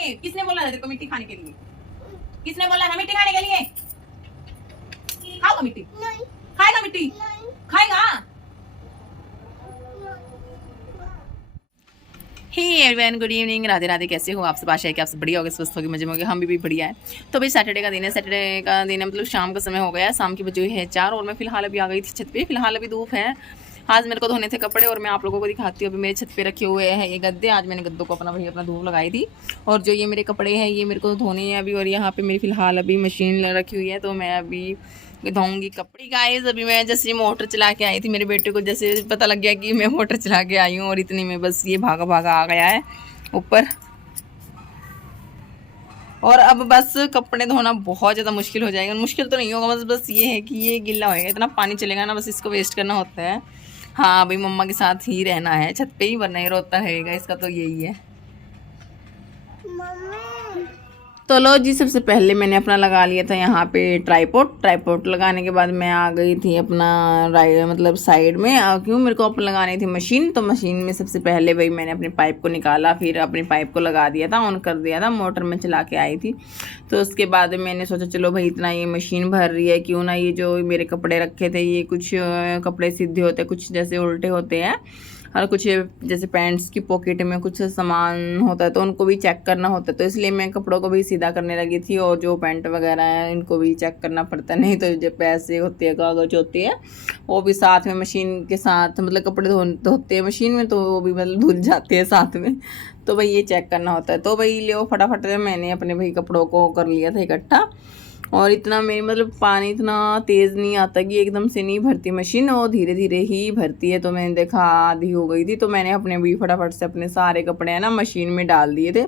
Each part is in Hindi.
ये किसने बोला तेरे को मिट्टी खाने के लिए? किसने बोला था मिट्टी खाने के लिए? खाओगा मिट्टी? नहीं। खाएगा मिट्टी? नहीं। खाएगा? Hey everyone, good evening, Radhe Radhe. कैसे हो आप सब? आशा है कि आप सब बढ़िया होगे, स्वस्थ होगे, मजे में होगे। हम भी बढ़िया है। तो भाई सैटरडे का दिन है। सैटरडे का दिन है मतलब शाम का समय हो गया। शाम की बजे है 4 और मैं फिलहाल अभी आ गई थी छत पे। फिलहाल अभी धूप है। आज मेरे को धोने थे कपड़े और मैं आप लोगों को दिखाती हूँ। अभी मेरे छत पे रखे हुए हैं ये गद्दे। आज मैंने गद्दों को अपना धूप लगाई थी। और जो ये मेरे कपड़े हैं ये मेरे को धोने हैं अभी। और यहाँ पे मेरी फिलहाल अभी मशीन रखी हुई है तो मैं अभी धोऊंगी कपड़े। गाइस अभी मैं जैसे मोटर चला के आई थी, मेरे बेटे को जैसे पता लग गया कि मैं मोटर चला के आई हूँ और इतनी में बस ये भागा भागा आ गया है ऊपर। और अब बस कपड़े धोना बहुत ज़्यादा मुश्किल हो जाएगा। मुश्किल तो नहीं होगा, बस ये है कि ये गीला होएगा। इतना पानी चलेगा ना, बस इसको वेस्ट करना होता है। हाँ भाई मम्मा के साथ ही रहना है छत पे ही, वरना ही रोता रहेगा। इसका तो यही है। तो लो जी, सबसे पहले मैंने अपना लगा लिया था यहाँ पे ट्राईपोड लगाने के बाद मैं आ गई थी अपना मतलब साइड में। क्यों मेरे को अपन लगानी थी मशीन। तो मशीन में सबसे पहले भाई मैंने अपने पाइप को निकाला, फिर अपनी पाइप को लगा दिया था, ऑन कर दिया था, मोटर में चला के आई थी। तो उसके बाद मैंने सोचा चलो भाई इतना ये मशीन भर रही है, क्यों ना ये जो मेरे कपड़े रखे थे ये कुछ कपड़े सीधे होते, कुछ जैसे उल्टे होते हैं, और कुछ जैसे पैंट्स की पॉकेट में कुछ सामान होता है तो उनको भी चेक करना होता है। तो इसलिए मैं कपड़ों को भी सीधा करने लगी थी। और जो पैंट वगैरह है इनको भी चेक करना पड़ता है, नहीं तो जो पैसे होते हैं, कागज होते हैं, वो भी साथ में मशीन के साथ मतलब कपड़े धोते हैं मशीन में तो वो भी मतलब धुल जाते हैं साथ में। तो भाई ये चेक करना होता है। तो भाई ले फटाफट मैंने अपने भाई कपड़ों को कर लिया था इकट्ठा। और इतना मेरी मतलब पानी इतना तेज़ नहीं आता कि एकदम से नहीं भरती मशीन, और धीरे धीरे ही भरती है। तो मैंने देखा आधी हो गई थी तो मैंने अपने भी फटाफट से अपने सारे कपड़े हैं ना मशीन में डाल दिए थे।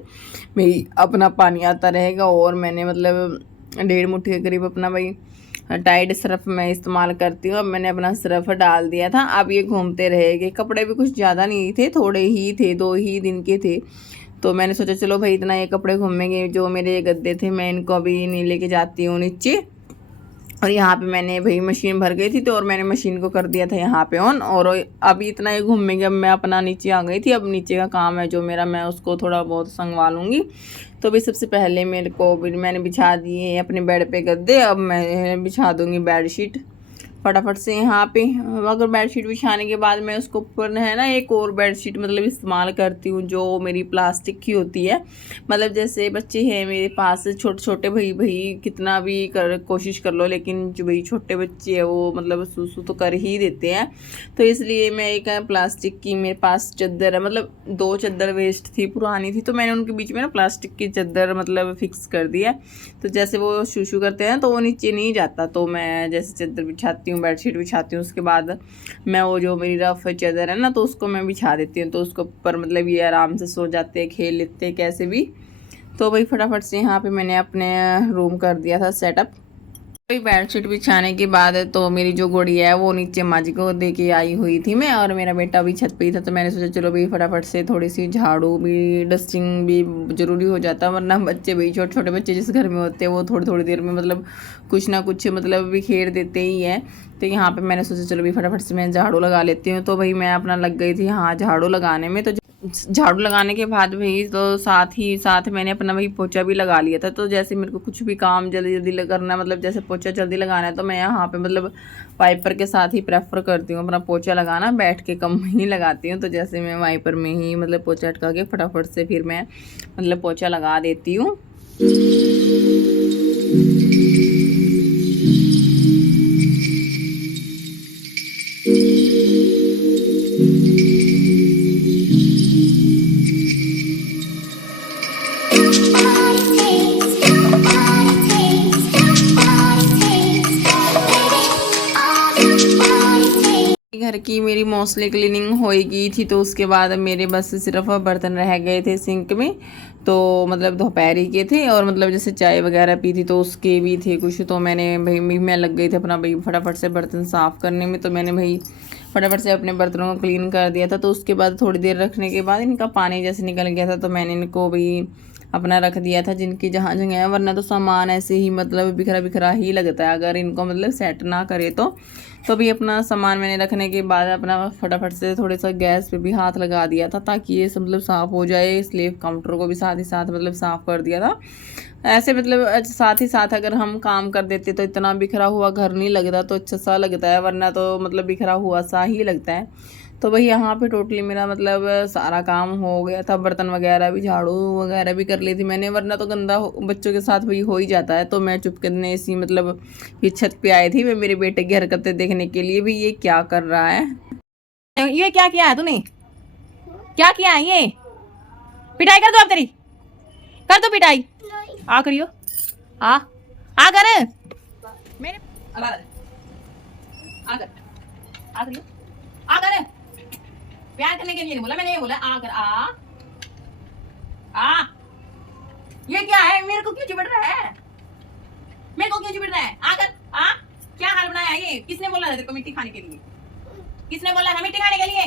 मेरी अपना पानी आता रहेगा। और मैंने मतलब 1.5 मुट्ठी के करीब अपना भाई टाइड सर्फ मैं इस्तेमाल करती हूँ। अब मैंने अपना सर्फ डाल दिया था। अब ये घूमते रहेंगे। कपड़े भी कुछ ज़्यादा नहीं थे, थोड़े ही थे, 2 ही दिन के थे। तो मैंने सोचा चलो भाई इतना ये कपड़े घूमेंगे। जो मेरे ये गद्दे थे मैं इनको अभी नहीं लेके जाती हूँ नीचे। और यहाँ पे मैंने भाई मशीन भर गई थी तो और मैंने मशीन को कर दिया था यहाँ पे ऑन। और अभी इतना ये घूमेंगे। अब मैं अपना नीचे आ गई थी। अब नीचे का काम है जो मेरा, मैं उसको थोड़ा बहुत संगवा लूँगी। तो भाई सबसे पहले मेरे को मैंने बिछा दिए अपने बेड पे गद्दे। अब मैं बिछा दूँगी बेडशीट फटाफट से यहाँ पे। अगर बेडशीट बिछाने के बाद मैं उसको ऊपर है ना एक और बेडशीट मतलब इस्तेमाल करती हूँ जो मेरी प्लास्टिक की होती है। मतलब जैसे बच्चे हैं मेरे पास छोटे छोटे, भाई कितना भी कोशिश कर लो लेकिन जो भाई छोटे बच्चे हैं वो मतलब सूसू तो कर ही देते हैं। तो इसलिए मैं एक प्लास्टिक की मेरे पास चादर है, मतलब 2 चादर वेस्ट थी, पुरानी थी, तो मैंने उनके बीच में ना प्लास्टिक की चादर मतलब फिक्स कर दिया। तो जैसे वो शूशू करते हैं तो वो नीचे नहीं जाता। तो मैं जैसे चादर बिछाती हूँ, बेडशीट बिछाती हूँ, उसके बाद मैं वो जो मेरी रफ चादर है ना तो उसको मैं बिछा देती हूँ। तो उसके ऊपर मतलब ये आराम से सो जाते हैं, खेल लेते हैं कैसे भी। तो भाई फटाफट से यहाँ पे मैंने अपने रूम कर दिया था सेटअप। बेडशीट बिछाने के बाद तो मेरी जो गुड़िया है वो नीचे माँ जी को दे के आई हुई थी मैं, और मेरा बेटा भी छत पे ही था। तो मैंने सोचा चलो भाई फटाफट से थोड़ी सी झाड़ू भी, डस्टिंग भी ज़रूरी हो जाता है, वरना बच्चे भाई छोटे छोटे बच्चे जिस घर में होते हैं वो थोड़ी थोड़ी देर में मतलब कुछ ना कुछ मतलब बिखेर देते ही हैं। तो यहाँ पर मैंने सोचा चलो भाई फटाफट से मैं झाड़ू लगा लेती हूँ। तो भाई मैं अपना लग गई थी हाँ झाड़ू लगाने में। तो झाड़ू लगाने के बाद भाई तो साथ ही साथ मैंने अपना भाई पोछा भी लगा लिया था। तो जैसे मेरे को कुछ भी काम जल्दी जल्दी करना, मतलब जैसे पोछा जल्दी लगाना है तो मैं यहाँ पे मतलब वाइपर के साथ ही प्रेफर करती हूँ अपना पोछा लगाना, बैठ के कम ही लगाती हूँ। तो जैसे मैं वाइपर में ही मतलब पोछा अटका के फटाफट से फिर मैं मतलब पोछा लगा देती हूँ। घर की मेरी मोस्टली क्लीनिंग हो गई थी। तो उसके बाद मेरे बस सिर्फ बर्तन रह गए थे सिंक में। तो मतलब दोपहरी के थे और मतलब जैसे चाय वगैरह पी थी तो उसके भी थे कुछ। तो मैंने भाई मैं लग गई थी अपना भाई फटाफट से बर्तन साफ़ करने में। तो मैंने भाई फटाफट से अपने बर्तनों को क्लीन कर दिया था। तो उसके बाद थोड़ी देर रखने के बाद इनका पानी जैसे निकल गया था तो मैंने इनको भाई अपना रख दिया था जिनकी जहाँ जगह है, वरना तो सामान ऐसे ही मतलब बिखरा बिखरा ही लगता है अगर इनको मतलब सेट ना करे तो भी अपना सामान मैंने रखने के बाद अपना फटाफट से थोड़े सा गैस पे भी हाथ लगा दिया था ताकि ये सब मतलब साफ़ हो जाए। इसलिए काउंटर को भी साथ ही साथ मतलब साफ़ कर दिया था। ऐसे मतलब साथ ही साथ अगर हम काम कर देते तो इतना बिखरा हुआ घर नहीं लगता, तो अच्छा सा लगता है, वरना तो मतलब बिखरा हुआ सा ही लगता है। तो भाई यहाँ पे टोटली मेरा मतलब सारा काम हो गया था, बर्तन वगैरह भी झाड़ू वगैरह भी कर ली थी मैंने, वरना तो गंदा बच्चों के साथ भाई हो ही जाता है। तो मैं चुपके से मतलब ये छत पे आई थी मैं मेरे बेटे की हरकतें देखने के लिए भी, ये क्या कर रहा है। ये क्या किया है तूने, क्या किया है ये? पिटाई कर दो अब तेरी, कर दो पिटाई, आ करियो, आ कर मेरे आ करियो, आ कर। प्यार करने के लिए नहीं बोला मैंने, ये बोला आ कर, आ। ये क्या है, मेरे को क्यों चिपट रहा है, मेरे को क्यों चिपट रहा है? आकर आ, क्या हाल बनाया है ये? किसने बोला था तेरे को मिट्टी खाने के लिए? किसने बोला था मिट्टी खाने के लिए?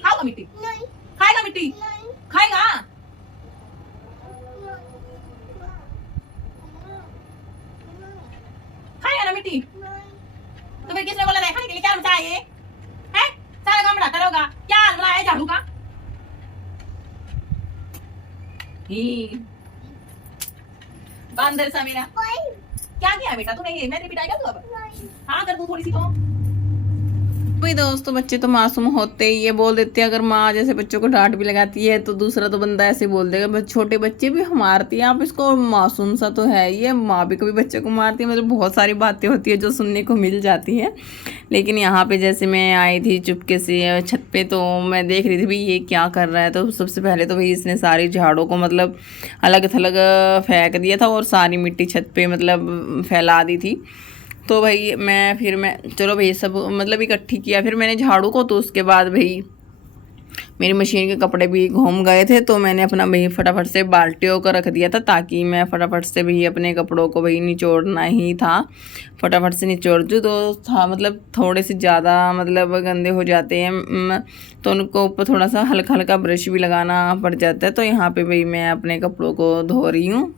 खाओगा मिट्टी? नहीं। खाएगा मिट्टी? नहीं। खाएगा? खाएगा ना मिट्टी? तो फिर किसने बोला था खाने के लिए? क्या बताया ये? है? सारा काम बढ़ाता रहोगा, क्या हाल बनाया है झाड़ू का? बंदर सा मेरा, क्या किया बेटा तूने? ये मैं तेरी पिटाई कर दूं अब? हाँ कर दूं थोड़ी सी तो। भाई दोस्तों बच्चे तो मासूम होते ही ये बोल देते हैं, अगर माँ जैसे बच्चों को डांट भी लगाती है तो दूसरा तो बंदा ऐसे बोल देगा छोटे बच्चे भी मारती हैं आप इसको, मासूम सा तो है ये, माँ भी कभी बच्चे को मारती है, मतलब बहुत सारी बातें होती है जो सुनने को मिल जाती है। लेकिन यहाँ पे जैसे मैं आई थी चुपके से छत पे, तो मैं देख रही थी भाई ये क्या कर रहा है। तो सबसे पहले तो भाई इसने सारी झाड़ों को मतलब अलग थलग फेंक दिया था और सारी मिट्टी छत पे मतलब फैला दी थी। तो भाई मैं चलो भाई सब मतलब इकट्ठी किया, फिर मैंने झाड़ू को, तो उसके बाद भाई मेरी मशीन के कपड़े भी घूम गए थे, तो मैंने अपना भाई फटाफट से बाल्टियों को रख दिया था ताकि मैं फटाफट से भाई अपने कपड़ों को भाई निचोड़ना ही था, फटाफट से निचोड़ दूँ। तो था मतलब थोड़े से ज़्यादा मतलब गंदे हो जाते हैं तो उनको ऊपर थोड़ा सा हल्का हल्का ब्रश भी लगाना पड़ जाता है। तो यहाँ पे भाई मैं अपने कपड़ों को धो रही हूँ।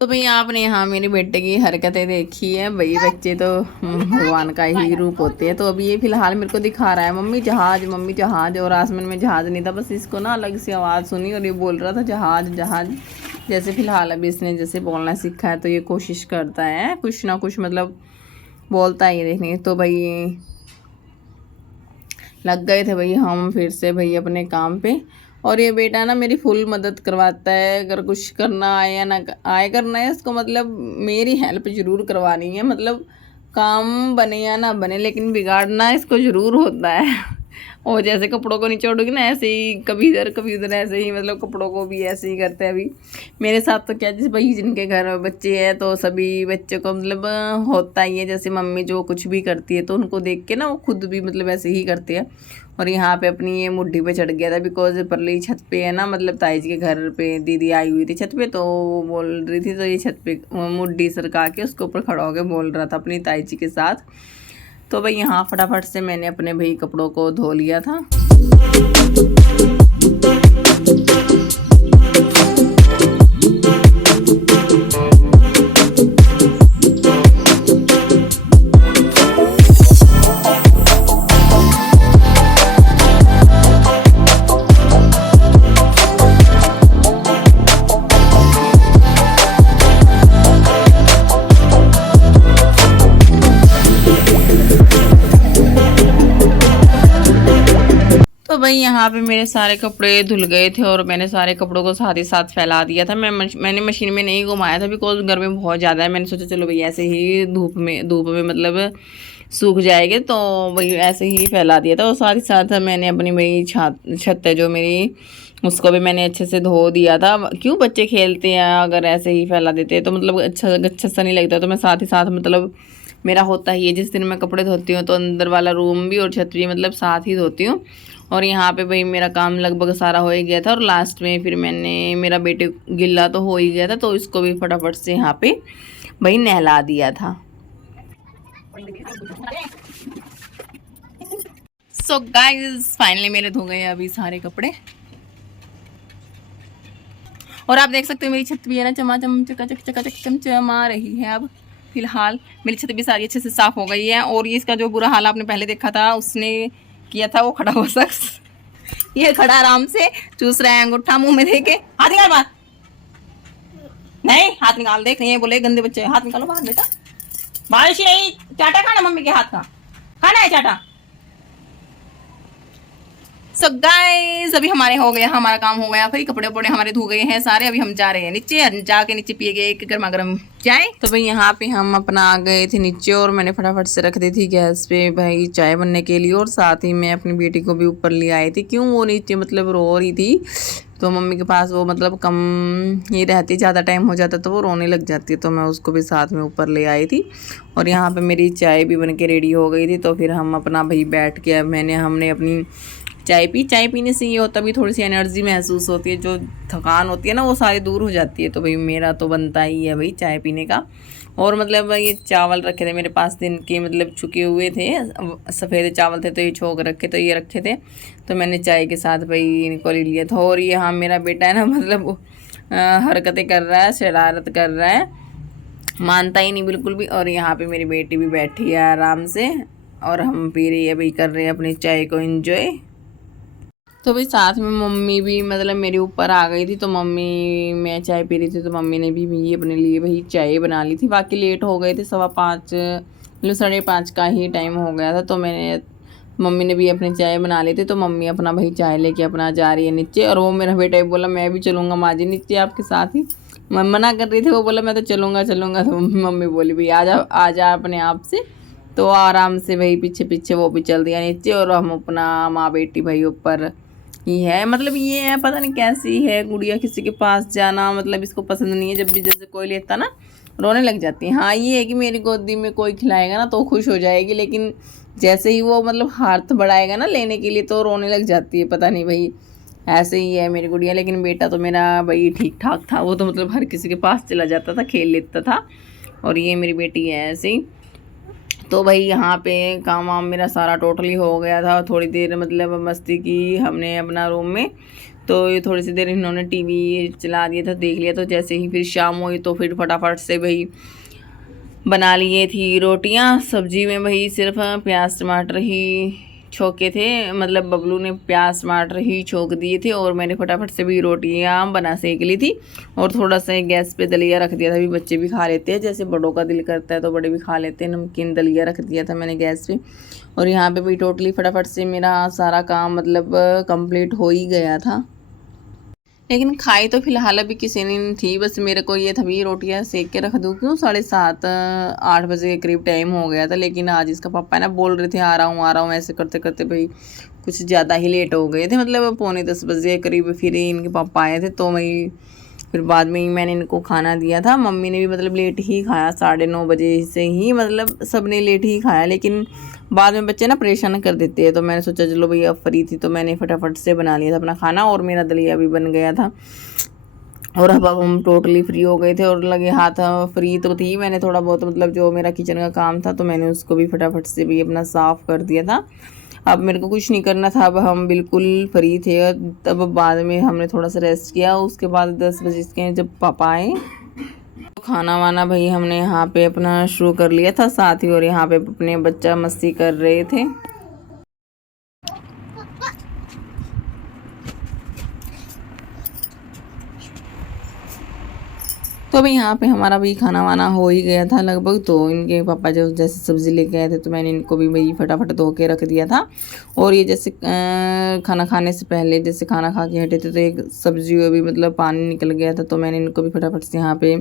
तो भाई आपने यहाँ मेरे बेटे की हरकतें देखी है, भाई बच्चे तो भगवान का ही रूप होते हैं। तो अभी ये फिलहाल मेरे को दिखा रहा है मम्मी जहाज, और आसमान में जहाज नहीं था, बस इसको ना अलग सी आवाज़ सुनी और ये बोल रहा था जहाज जहाज। जैसे फिलहाल अभी इसने जैसे बोलना सीखा है तो ये कोशिश करता है कुछ ना कुछ मतलब बोलता है ये देखने। तो भाई लग गए थे भाई हम फिर से भाई अपने काम पे, और ये बेटा ना मेरी फुल मदद करवाता है, अगर कुछ करना आए या ना आए करना है इसको, मतलब मेरी हेल्प ज़रूर करवानी है, मतलब काम बने या ना बने लेकिन बिगाड़ना इसको ज़रूर होता है। और जैसे कपड़ों को निचोड़ोगी ना ऐसे ही कभी उधर ऐसे ही, मतलब कपड़ों को भी ऐसे ही करते हैं। अभी मेरे साथ तो क्या, जैसे भाई जिनके घर में बच्चे हैं तो सभी बच्चों को मतलब होता ही है, जैसे मम्मी जो कुछ भी करती है तो उनको देख के ना वो खुद भी मतलब ऐसे ही करते हैं। और यहाँ पे अपनी ये मुड्ढी पे चढ़ गया था, बिकॉज परली छत पे है ना, मतलब ताई जी के घर पे दीदी आई हुई थी छत पे, तो वो बोल रही थी, तो ये छत पे मुड्ढी सरका के उसके ऊपर खड़ा होकर बोल रहा था अपनी ताई जी के साथ। तो भाई यहाँ फटाफट से मैंने अपने भाई कपड़ों को धो लिया था। तो भाई यहाँ पे मेरे सारे कपड़े धुल गए थे और मैंने सारे कपड़ों को साथ ही साथ फैला दिया था। मैंने मशीन में नहीं घुमाया था बिकॉज गर्मी बहुत ज़्यादा है। मैंने सोचा चलो भाई ऐसे ही धूप में मतलब सूख जाएंगे, तो वही ऐसे ही फैला दिया था। और साथ ही साथ मैंने अपनी वही छत है जो मेरी, उसको भी मैंने अच्छे से धो दिया था। क्यों बच्चे खेलते हैं अगर ऐसे ही फैला देते हैं तो मतलब अच्छा अच्छा सा नहीं लगता। तो मैं साथ ही साथ मतलब मेरा होता ही है, जिस दिन मैं कपड़े धोती हूँ तो अंदर वाला रूम भी और छत भी मतलब साथ ही धोती हूँ। और यहाँ पे भाई मेरा काम लगभग सारा हो ही गया था। और लास्ट में फिर मैंने, मेरा बेटे गिल्ला तो हो ही गया था, तो इसको भी फटाफट से यहाँ पे भाई नहला दिया था। सो गाइस फाइनली मेरे धो गए अभी सारे कपड़े। और आप देख सकते हो मेरी छत भी है ना चमाचम चकाचक चकाचक चमचमा रही है। अब फिलहाल मेरी छत भी सारी अच्छे से साफ हो गई है। और ये इसका जो बुरा हाल आपने पहले देखा था उसने किया था, वो खड़ा हुआ शख्स ये खड़ा आराम से चूस रहा है अंगूठा मुंह में देके। हाथ निकाल बाहर, नहीं हाथ निकाल, देख ये बोले गंदे बच्चे, हाथ निकालो बाहर बेटा। बारिश ही नहीं, चाटा खाना मम्मी के हाथ का, खाना है चाटा। सो गाइस अभी हमारे हो गया, हमारा काम हो गया, फिर कपड़े वपड़े हमारे धो गए हैं सारे। अभी हम जा रहे हैं नीचे, जाके नीचे पिएगे एक गर्मा गर्म चाय। तो भाई यहाँ पे हम अपना आ गए थे नीचे और मैंने फटाफट से रख दी थी गैस पे भाई चाय बनने के लिए। और साथ ही मैं अपनी बेटी को भी ऊपर ले आई थी। क्यों, वो नीचे मतलब रो रही थी, तो मम्मी के पास वो मतलब कम ही रहती, ज़्यादा टाइम हो जाता तो वो रोने लग जाती है, तो मैं उसको भी साथ में ऊपर ले आई थी। और यहाँ पे मेरी चाय भी बन के रेडी हो गई थी। तो फिर हम अपना भाई बैठ के हमने अपनी चाय पी। चाय पीने से ये होता भी थोड़ी सी एनर्जी महसूस होती है, जो थकान होती है ना वो सारी दूर हो जाती है। तो भाई मेरा तो बनता ही है भाई चाय पीने का। और मतलब ये चावल रखे थे मेरे पास, दिन के मतलब चुके हुए थे, सफ़ेद चावल थे, तो ये छोक रखे, तो ये रखे थे, तो मैंने चाय के साथ भाई इनको ले लिया था। और यहाँ मेरा बेटा है ना मतलब हरकतें कर रहा है, शरारत कर रहा है, मानता ही नहीं बिल्कुल भी। और यहाँ पे मेरी बेटी भी बैठी है आराम से, और हम पी रही है भाई, कर रहे हैं अपनी चाय को एंजॉय। तो भाई साथ में मम्मी भी मतलब मेरे ऊपर आ गई थी। तो मम्मी, मैं चाय पी रही थी तो मम्मी ने भी अपने लिए भाई चाय बना ली थी। बाकी लेट हो गए थे, 5:15 मतलब 5:30 का ही टाइम हो गया था। तो मम्मी ने भी अपनी चाय बना ली थी। तो मम्मी अपना भाई चाय लेके अपना जा रही है नीचे। और वो मेरा बेटा बोला मैं भी चलूँगा माँ जी नीचे आपके साथ ही। मैं मना कर रही थी, वो बोला मैं तो चलूँगा चलूँगा। तो मम्मी बोली भाई आ जा अपने आप से। तो आराम से भाई पीछे पीछे वो भी चल दिया नीचे। और हम अपना माँ बेटी भाई ऊपर ही है। मतलब ये है, पता नहीं कैसी है गुड़िया, किसी के पास जाना मतलब इसको पसंद नहीं है। जब भी जैसे कोई लेता ना रोने लग जाती है। हाँ ये है कि मेरी गोदी में कोई खिलाएगा ना तो खुश हो जाएगी, लेकिन जैसे ही वो मतलब हाथ बढ़ाएगा ना लेने के लिए तो रोने लग जाती है। पता नहीं भाई ऐसे ही है मेरी गुड़िया। लेकिन बेटा तो मेरा भाई ठीक ठाक था, वो तो मतलब हर किसी के पास चला जाता था, खेल लेता था। और ये मेरी बेटी है ऐसे ही। तो भाई यहाँ पे काम वाम मेरा सारा टोटली हो गया था। थोड़ी देर मतलब मस्ती की हमने अपना रूम में। तो ये थोड़ी सी देर इन्होंने टीवी चला दिया था, देख लिया। तो जैसे ही फिर शाम हुई तो फिर फटाफट से भाई बना लिए थी रोटियाँ। सब्जी में भाई सिर्फ प्याज टमाटर ही छोके थे, मतलब बबलू ने प्याज टमाटर ही छोक दिए थे। और मैंने फटाफट से भी रोटियाँ बना सेक ली थी। और थोड़ा सा गैस पे दलिया रख दिया था, भी बच्चे भी खा लेते हैं, जैसे बड़ों का दिल करता है तो बड़े भी खा लेते हैं। नमकीन दलिया रख दिया था मैंने गैस पे। और यहाँ पे भी टोटली फटाफट से मेरा सारा काम मतलब कंप्लीट हो ही गया था। लेकिन खाई तो फिलहाल अभी किसी ने नहीं थी, बस मेरे को ये था भी रोटियां सेक के रख दूँ। क्यों 7:30 8 बजे के करीब टाइम हो गया था। लेकिन आज इसका पापा ना बोल रहे थे आ रहा हूँ ऐसे करते करते भाई कुछ ज़्यादा ही लेट हो गए थे। मतलब 9:45 बजे के करीब फिर इनके पापा आए थे। तो वही फिर बाद में ही मैंने इनको खाना दिया था। मम्मी ने भी मतलब लेट ही खाया, 9:30 बजे से ही मतलब सब ने लेट ही खाया। लेकिन बाद में बच्चे ना परेशान कर देते हैं, तो मैंने सोचा चलो भैया फ्री थी तो मैंने फटाफट से बना लिया था अपना खाना। और मेरा दलिया भी बन गया था। और अब हम टोटली फ्री हो गए थे और लगे हाथ, फ्री तो थी। मैंने थोड़ा बहुत मतलब जो मेरा किचन का काम था तो मैंने उसको भी फटाफट से भी अपना साफ़ कर दिया था। अब मेरे को कुछ नहीं करना था, अब हम बिल्कुल फ्री थे। तब बाद में हमने थोड़ा सा रेस्ट किया। उसके बाद 10 बजे के जब पापा आए तो खाना वाना भाई हमने यहाँ पे अपना शुरू कर लिया था साथ ही। और यहाँ पे अपने बच्चा मस्ती कर रहे थे। तो अभी यहाँ पे हमारा भी खाना वाना हो ही गया था लगभग। तो इनके पापा जो जैसे सब्ज़ी लेके आए थे तो मैंने इनको भी वही फटाफट धो के रख दिया था। और ये जैसे खाना खाने से पहले जैसे खाना खा के हटे थे तो एक सब्जी अभी मतलब पानी निकल गया था, तो मैंने इनको भी फटाफट से यहाँ पे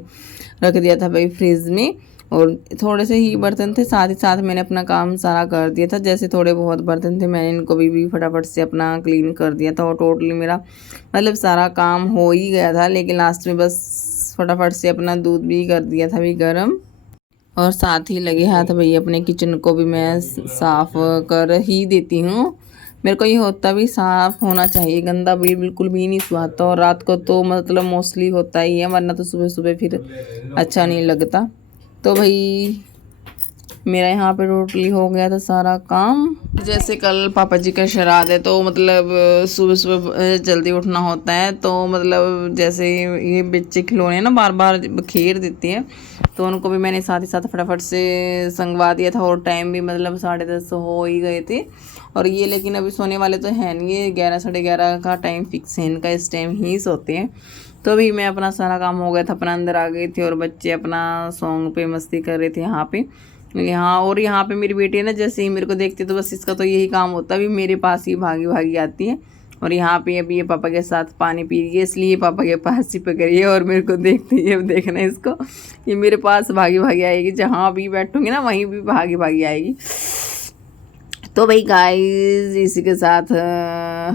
रख दिया था भाई फ्रिज में। और थोड़े से ही बर्तन थे, साथ ही साथ मैंने अपना काम सारा कर दिया था। जैसे थोड़े बहुत बर्तन थे मैंने इनको भी फटाफट से अपना क्लीन कर दिया था और टोटली मेरा मतलब सारा काम हो ही गया था। लेकिन लास्ट में बस फटाफट से अपना दूध भी कर दिया था भी गर्म, और साथ ही लगे हाथ भैया अपने किचन को भी मैं साफ़ कर ही देती हूँ। मेरे को ये होता भी साफ़ होना चाहिए, गंदा भी बिल्कुल भी नहीं सुहाता। और रात को तो मतलब मोस्टली होता ही है, वरना तो सुबह सुबह फिर अच्छा नहीं लगता। तो भाई मेरा यहाँ पे टोटली हो गया था सारा काम। जैसे कल पापा जी का श्राद्ध है तो मतलब सुबह सुबह जल्दी उठना होता है। तो मतलब जैसे ये बच्चे खिलौने ना बार बार खेर देते हैं, तो उनको भी मैंने साथ ही साथ फटाफट से संगवा दिया था। और टाइम भी मतलब 10:30 हो ही गए थे। और ये लेकिन अभी सोने वाले तो हैं नहीं, ये 11 11:30 का टाइम फिक्स है इनका, इस टाइम ही सोते हैं। तो अभी मैं अपना सारा काम हो गया था, अपना अंदर आ गई थी और बच्चे अपना सॉन्ग पे मस्ती कर रहे थे यहाँ पे। और यहाँ पे मेरी बेटी है ना, जैसे ही मेरे को देखती है तो बस इसका तो यही काम होता है, अभी मेरे पास ही भागी भागी आती है। और यहाँ पे अभी ये पापा के साथ पानी पी रही है, इसलिए पापा के पास ही पकड़ी है और मेरे को देखती है। अब देखना इसको, ये मेरे पास भागी भागी आएगी, जहाँ भी बैठूंगी ना वहीं भी भागी भागी आएगी। तो भाई गाइस इसी के साथ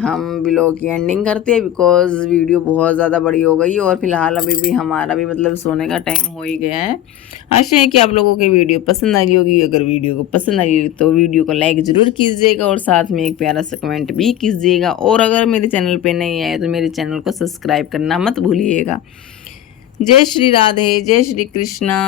हम व्लॉग की एंडिंग करते हैं, बिकॉज वीडियो बहुत ज़्यादा बड़ी हो गई और फिलहाल अभी भी हमारा भी मतलब सोने का टाइम हो ही गया है। आशा है कि आप लोगों की वीडियो पसंद आई होगी। अगर वीडियो को पसंद आई तो वीडियो को लाइक ज़रूर कीजिएगा और साथ में एक प्यारा सा कमेंट भी कीजिएगा। और अगर मेरे चैनल पर नहीं आए तो मेरे चैनल को सब्सक्राइब करना मत भूलिएगा। जय श्री राधे, जय श्री कृष्णा।